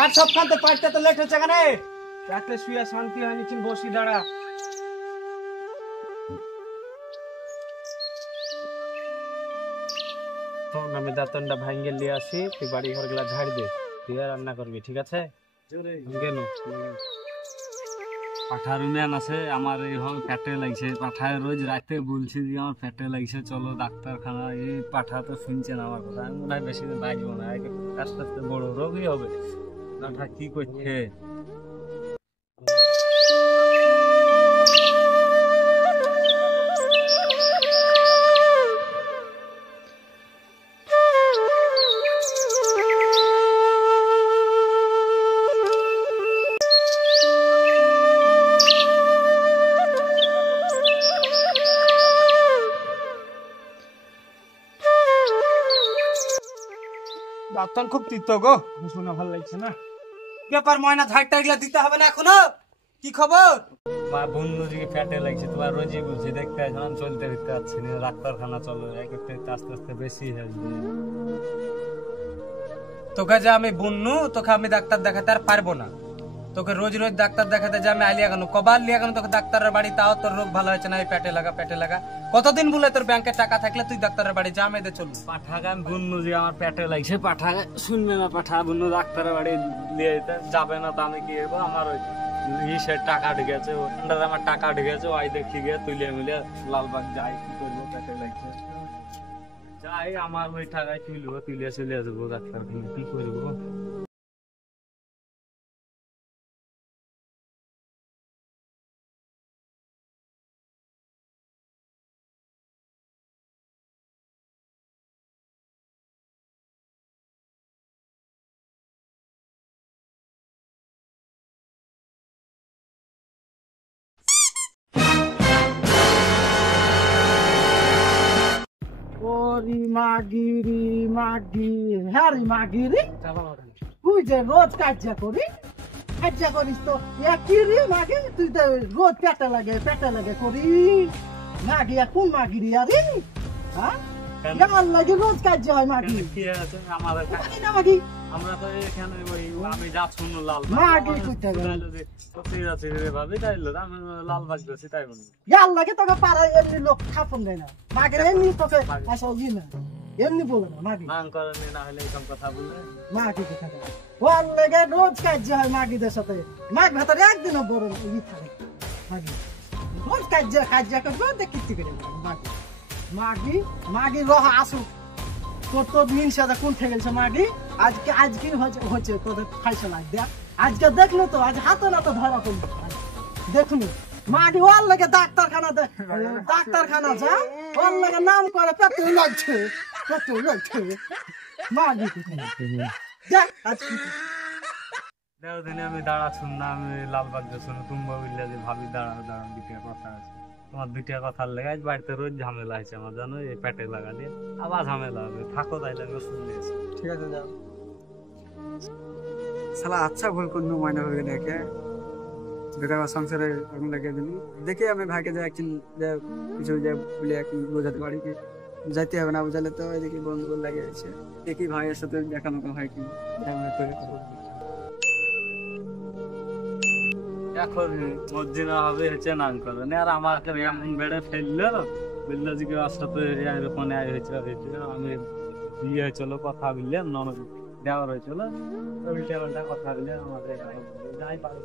আর সবখান থেকে পাঁচটা তো লেট হচ্ছে কেন? রাতে শুয়ে শান্তি হয়নি, বসি দাঁড়া। আমি দাঁতনটা ভাঙ্গে নিয়ে আসি, তুই বাড়ি ঘর গুলা ঝাড় দে, তুই রান্না করবি, ঠিক আছে? কেন পাঠা রুমিয়ান আছে আমার, এই পেটে লাগছে। পাঠায় রোজ রাতে বলছি যে আমার পেটে লাগছে, চলো ডাক্তারখানা। এই পাঠা তো শুনছে না আমার কথা। আমি মনে হয় বেশি দিন বাঁচবো না, আস্তে আস্তে বড় রোগই হবে। পাঠা কি করছে? দাঁতন খুব তিতো গো, শুনে ভালো লাগছে না। ব্যাপার ময়না, ঝাড়টা এগুলা দিতে হবে না এখনো? কি খবর? মা বন্ধু দিকে পেটে লাগছে, তোমার রোজই বলছি, দেখতে এখন চলতে ফিরতে পারছি না, ডাক্তারখানা চলো। আস্তে আস্তে বেশি হয়ে তোকে যে আমি বুননু, তোকে আমি ডাক্তার দেখাতে আর পারবো না। তোকে রোজ রোজ ডাক্তার দেখাতে যে আমি আলিয়া কেন, কবার লিয়া কেন তোকে ডাক্তারের বাড়ি, তাও তোর রোগ ভালো হয়েছে না। এই পেটে লাগা পেটে লাগা, কতদিন বলে তোর ব্যাংকে টাকা থাকলে তুই ডাক্তারের বাড়ি যা, মেয়েদের চলবো। পাঠাকে আমি বন্ধু যে আমার পেটে লাগছে, পাঠা শুনবে না। পাঠা বন্ধু ডাক্তারের বাড়ি নিয়ে যাবে না, তো আমি কি করবো? আমার ওই ইসের টাকা ঢুকেছে, আমার টাকা ঢুকেছে, ওই দেখি গিয়ে তুলে মিলে লালবাগ যাই, কি করবো? পেটে লাগছে যাই, আমার ওই টাকায় তুলবো, তুলে চলে আসবো ডাক্তারখানা, কি করবো? ওরি মাগিরি মাগি, হ্যাঁ রে মাগিরি, তুই যে রোজ কাজা করিস তো একই রে মাগি, তুই তো রোজ পেটে লাগে করি মাগি। কোন মাগিরি আরে? হ্যাঁ গাল লাগে রোজ কাজ হয় মাগি। কি আছে আমাদের না মাগি, আমরা তো এখানে ওই আমি যা শুনলো লাল মাগি কোথায় গেল? আমি লালবাগ গেছি, তাই বলি গাল লাগে তোকে পাড়ায় এমনি লোক খাপন দেয় না মাগি, এমনি তোকে আসা ই না, এমনি বলে না মাগি। নাম করেনি, না হলে এরকম কথা বললে মাগি কোথায় গেল? ওর লেগে রোজ কাজ হয় মাগিদের সাথে। মাঘ ভেতরে একদিনও বড় ই থাকে মাগি, রোজ কাজ করবে দেখি করে মাগি। মাগি মাগি রহ আসুক, তোর মিন সাথে কোন থেকে গেছে মাগি। আজকে হচ্ছে তোদের ফাইসলা দেখ, আজকে দেখলো তো, আজ হাতে না তো ধরা পড়লো দেখুন মাগি। ওর লেগে ডাক্তারখানা যা, ওর লেগে নাম করে পেটে লাগছে মাগি দেখ আজকে। দিনে আমি দাঁড়া শুনলাম, আমি লালবাগ শুনে তুমি বললে যে ভাবি দাঁড়া দুইটা কথা আছে। তোমার দুইটা কথার লেগে আজ বাড়িতে রোজ ঝামেলা আছে আমার, জানো? এই পেটে লাগা দিয়ে আবার ঝামেলা হবে। থাকো তাইলে আমি শুনলে। ঠিক আছে যাও। শালা আচ্ছা ভুল করনু ময়না হয়ে দেখে বেকার সংসারে আগুন লাগিয়ে দিলি। দেখে আমি ভাইকে যাই একদিন কিছু বলে একদিন বোঝাতে পারি, কি যাইতে হবে না, বোঝালে তো এদিকে বন্ধু লাগিয়েছে। দেখি ভাইয়ের সাথে দেখানো হয় কি এখন মর্জিনা হবে হচ্ছে নাম করেন, আর আমাকে এমন বেড়ে ফেললো, বললো যে কি ওর সাথে এরকম হয়েছে। আমি বিয়ে হয়েছিল, কথা বললে ননদ দেওয়ার হয়েছিল, উল্টা পাল্টা কথা বললে আমাদের যাই পারে।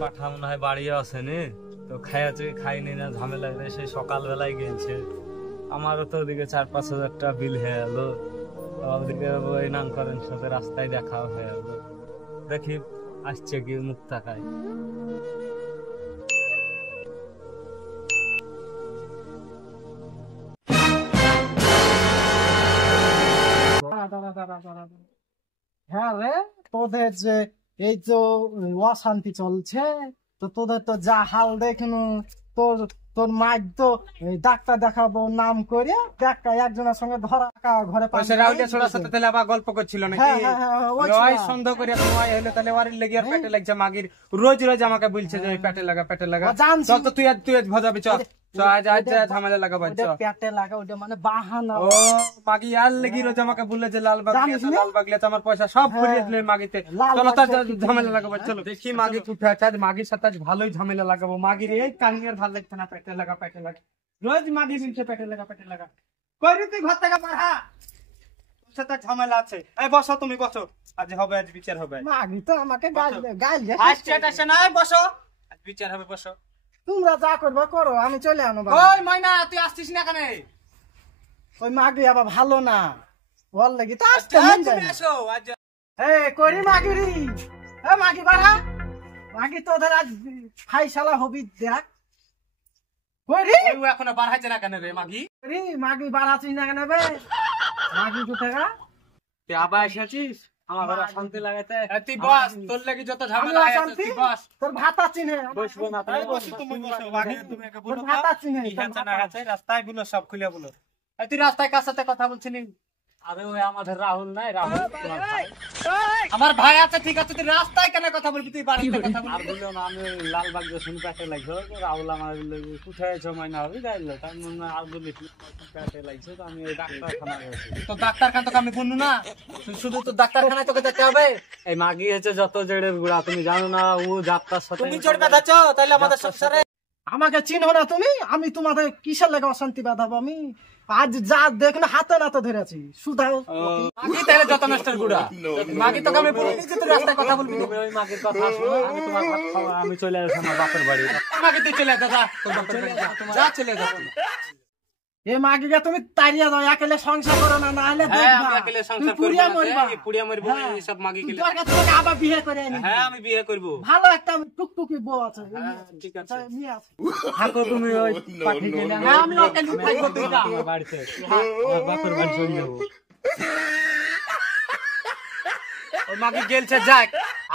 পাঠা মনে হয় বাড়িও আসেনি, তো খাইনি না, ঝামেলা সেই সকালবেলায় গেছে। আমারও তো ওদিকে 4-5 হাজার টাকা বিল হয়ে গেলো, ওদিকে ওই নামকরণ সাথে রাস্তায় দেখা হয়ে গেলো। দেখি আসছে কি মুখ তাকায়। দাঁড়া হ্যাঁ রে, তোদের যে এই তো অশান্তি চলছে, তো তোদের তো যা হাল দেখনু, তোর তোর মাইক তো এই ডাক্তার দেখাবো নাম করে দেখা একজনের সঙ্গে ধরা ঘরে পয়সা রাউলিয়া ছোড়ার সাথে তাহলে আবার গল্প করছিল নাকি? হ্যাঁ, হ্যাঁ, হ্যাঁ, ওই ওই ছোড়া। সন্দেহ করে তোমায় হলো তাহলে ওর লেগে আর পেটে লাগছে মাগির। রোজ রোজ আমাকে বলছে যে পেটে লাগা পেটে লাগা। ও জানছি। চল তো তুই আজ ভজাবি, চল চল আজ আজ ঝামেলা লাগাবো। ওটা পেটে লাগা, ওটা মানে বাহানা। ও মাগি আর লেগে রোজ আমাকে বলে যে লালবাগ জানিস গেছে না? লালবাগ গেছে, আমার পয়সা সব হ্যাঁ। ফুরিয়ে দিলে মাগিতে। লালবাগ চলো তো গেছে, ঝামেলা লাগাবো, চলো দেখি মাগি উঠে আছে। আজ মাগির সাথে আজ ভালোই ঝামেলা লাগাবো। মাগির এই কান্নি আর ভালো লাগছে না, পেটে লাগা পেটে লাগা। রোজ মাগি বলছে পেটে লাগা পেটে লাগা। কই রে তুই ঘর থেকে বাড়া, তোর সাথে ঝামেলা আছে। এই বসো, তুমি বসো, আজ হবে, আজ বিচার হবে। মাগি তো আমাকে গাল গাল দিয়ে আজ চেট আসে না, বসো, আজ বিচার হবে, বসো। তোমরা যা করবে করো, আমি চলে আনো বাবা। ওই ময়না তুই আসছিস না কেন? ওই মাগি আবার ভালো না, ওর লাগি তো আসতে মন যায় তুমি না। আসো আজ। করি মাগিরি, মাগি বাড়া, মাগি তোদের আজ ফাইসালা হবি দেখ। করি ওই ও এখনো বাড়াইছে না কেন রে মাগি? করি মাগি বাড়াচ্ছিস না কেন বে? মাগি কোথায়? তুই আবার এসেছিস আমার ঘরে শান্তি লাগাতে? তুই বস, তোর লাগি যত ঝামেলা আমি আছে অশান্তি? তুই বস। তোর ভাত আছে না? বসবো না এই বসো, তুমি বসো, মাগি তুমি একে বলো তোর ভাত আছে না? কি হচ্ছে না হচ্ছে রাস্তায় বলো, সব খুলে বলো। এই তুই রাস্তায় কার সাথে কথা বলছিলি? আরে ওই আমাদের রাহুল নাই, রাহুল তোমার ভাই। আমার ভাই আছে, ঠিক আছে, তুই রাস্তায় কেন কথা বলবি? তুই বাড়িতে কথা আর বলবি। বললো না আমি ওই লালবাগ যে শুনে পেটে লাগছে, তো রাহুল আমার বললো যে, কোথায় সময় না হবে গাইলো, তার মনে আর বলি পেটে লাগছে, তো আমি ওই ডাক্তারখানা গেছি। তো ডাক্তারখানা তোকে আমি বললু না, তুই শুধু তো ডাক্তারখানায় তোকে যেতে হবে। এই মাগি হচ্ছে যত জেড়ের গুড়া, তুমি জানো না ও যাত্রার সাথে তুমি জোর বেঁধাচ্ছ তাহলে আমাদের সংসারে। আমাকে চিনো না তুমি? আমি তোমাদের কিসের লাগে অশান্তি বাঁধাবো? আমি আজ যা দেখলে হাতে নাতে ধরেছি সুধা। মাগি তাহলে যত নষ্টের গুড়া। মাগি তোকে আমি বলিনি যে তুই রাস্তায় কথা বলবি। তুমি ওই মাগির কথা শোনো, আমি তোমার ভাত খাওয়া, আমি চলে আসবো আমার বাপের বাড়ি। মাগি তুই চলে যা, যা তোর বাপের বাড়ি যা। যা চলে যা। এ মাগিকে তুমি তাড়িয়ে দাও, একেলে সংসার করো না, না হলে হ্যাঁ দেখবা। আমি একেলে তুমি সংসার করব পুড়িয়া না, মরবা। এই পুড়িয়া মরবো হ্যাঁ। এই সব মাগি গেলে। দরকার তোমাকে আবার বিয়ে করে আনি। হ্যাঁ আমি বিয়ে করব। ভালো একটা টুকটুকি বউ আছে, হ্যাঁ, ঠিক আছে। নিয়ে আসো। থাকো তুমি ওই পাঠিয়ে গেলে, হ্যাঁ, আমি ওকে লুকাই করতে যাবো। আমার বাড়িতে, আমার বাপের বাড়ি চলে যাবো। ওই মাগি গেলছে যাক,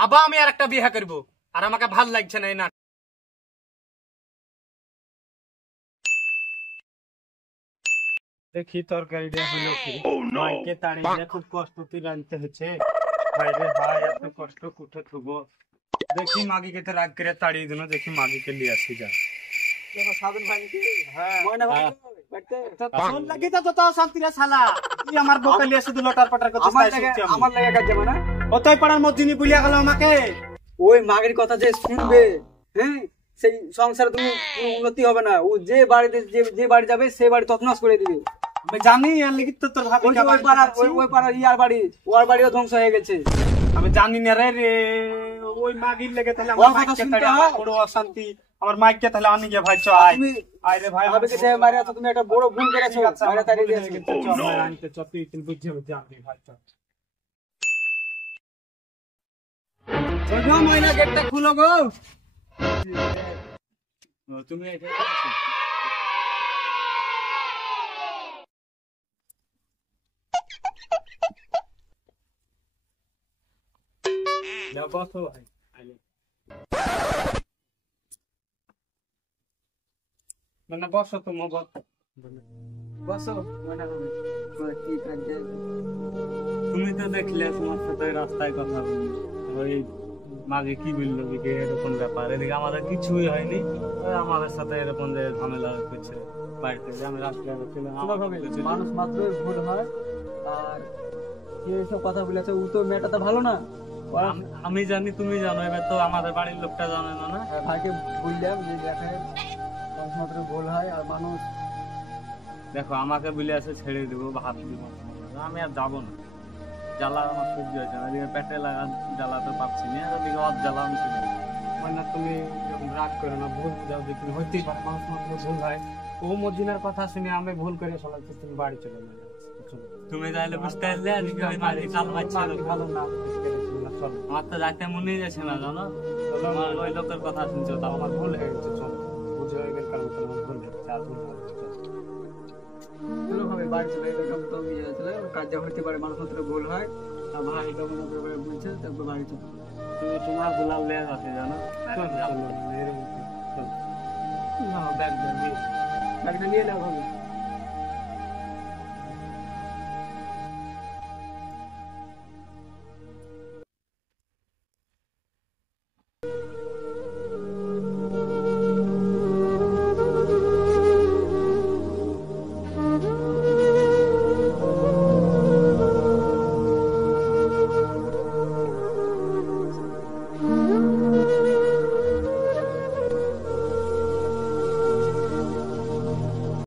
আবার আমি আর একটা বিয়ে করব। আর আমাকে ভাল লাগছে না এই না। দেখি তরকারিটা হলো কি, মাইকে তাড়িয়ে খুব কষ্ট তুই রাঁধতে হচ্ছে। ভাই রে ভাই, এত কষ্ট কুঠে থুবো। দেখি মাগিকে তো রাগ করে তাড়িয়ে দিল, দেখি মাগিকে নিয়ে আসি যা। তোর লাগি তো যত শান্তি রে শালা, তুই আমার বউকে নিয়ে শুধু লটার পটার করছিস। আমার তাই লাগে শুনছি আমি। আমার লাগে কাজ যাবে না। ও তুই পাড়ার মধ্যে বলিয়া গেল আমাকে। ওই মাগের কথা যে শুনবে, হ্যাঁ, সেই সংসারে তুমি কোনো উন্নতি হবে না। ও যে বাড়িতে যে বাড়ি যাবে সেই বাড়ি তছনছ করে দিবে। আমি জানি এর লাগি তো তোর ভাবি ওই যে ওই পাড়ার ওই পাড়ার ইয়ার বাড়ি, ওর বাড়িও ধ্বংস হয়ে গেছে। আমি জানি না রে রে। ওই মাগির লেগে তাহলে ওর আমার কথা মাইকে শুনতে তাড়িয়ে হয়। আমার বড় অশান্তি। আমার মাইকে তাহলে আনি গে ভাই, চ আয়। তুমি আয় রে ভাই, ভাবে যে মারে আছো, তুমি একটা বড় ভুল করেছো, মারে তাড়িয়ে দিয়েছো। আনতে চ, তুই বুঝে বুঝে আনবি ভাই, চ। গো ময়না, গেটটা খুলো গো। তুমি এখানে আছো? যাও বসো ভাই, আইলে। মানে বসো তুমি বস। বসো ময়না, হবে কি কাজ যাবে। তুমি তো দেখলে তোমার সাথে রাস্তায় কথা বলি, ওই মাঝে কি বললো যে এরকম ব্যাপার, এদিকে আমাদের কিছুই হয়নি। ওই আমাদের সাথে এরকম যে ঝামেলা করছে বাড়িতে, যে আমি রাস্তায় গেছিলাম, আমার তোমার বলেছে, মানুষ মাত্রই ভুল হয়। আর যে সব কথা বলেছে ও তো মেয়েটা তো ভালো না। আমি জানি তুমি জানো, এবার তো আমাদের বাড়ির লোকটা জানে না। ভাইকে বললাম যে দেখে মানুষ মাত্র ভুল হয়। আর মানুষ দেখো আমাকে বলে আছে ছেড়ে দেবো, ভাত দিব, আমি আর যাবো না। জ্বালা আমার সহ্য হয়েছে না, এদিকে পেটে লাগা জ্বালাতে পারছি না, আর ওদিকে অত জ্বালা আমি সহ্য করছি না। মানে তুমি এরকম রাগ করো না, ভুল যাও দেখি হইতেই পারে, মানুষ মাত্র ভুল হয়। ও মদিনার কথা শুনে আমি ভুল করে ফেলাচ্ছি, তুমি বাড়ি চলে যাবে। চলো। তুমি তাহলে বুঝতে পারলে এদিকে ওই মাঝে কাল মারছিল। ভালো না, চলো আমার তো যাইতে মনে যাচ্ছে না, জানো, তোমার ওই লোকের কথা শুনছো, তাও আমার ভুল হয়ে গেছে, চলো বুঝে হয়ে গেল, কারণ তোমার ভুল হয়ে গেছে, আর ভুল হবে না, চলো। ভাবে বাড়ি চলে এরকম তো ইয়ে হয়েছিল। কাজ যা হইতে পারে, মানুষ মাত্র ভুল হয়। আর ভাই কেমন করে বলছে তারপর বাড়ি চলে তুমি তোমার দুলাল লেয়া যাতে জানো ব্যাগটা নিয়ে নেওয়া হবে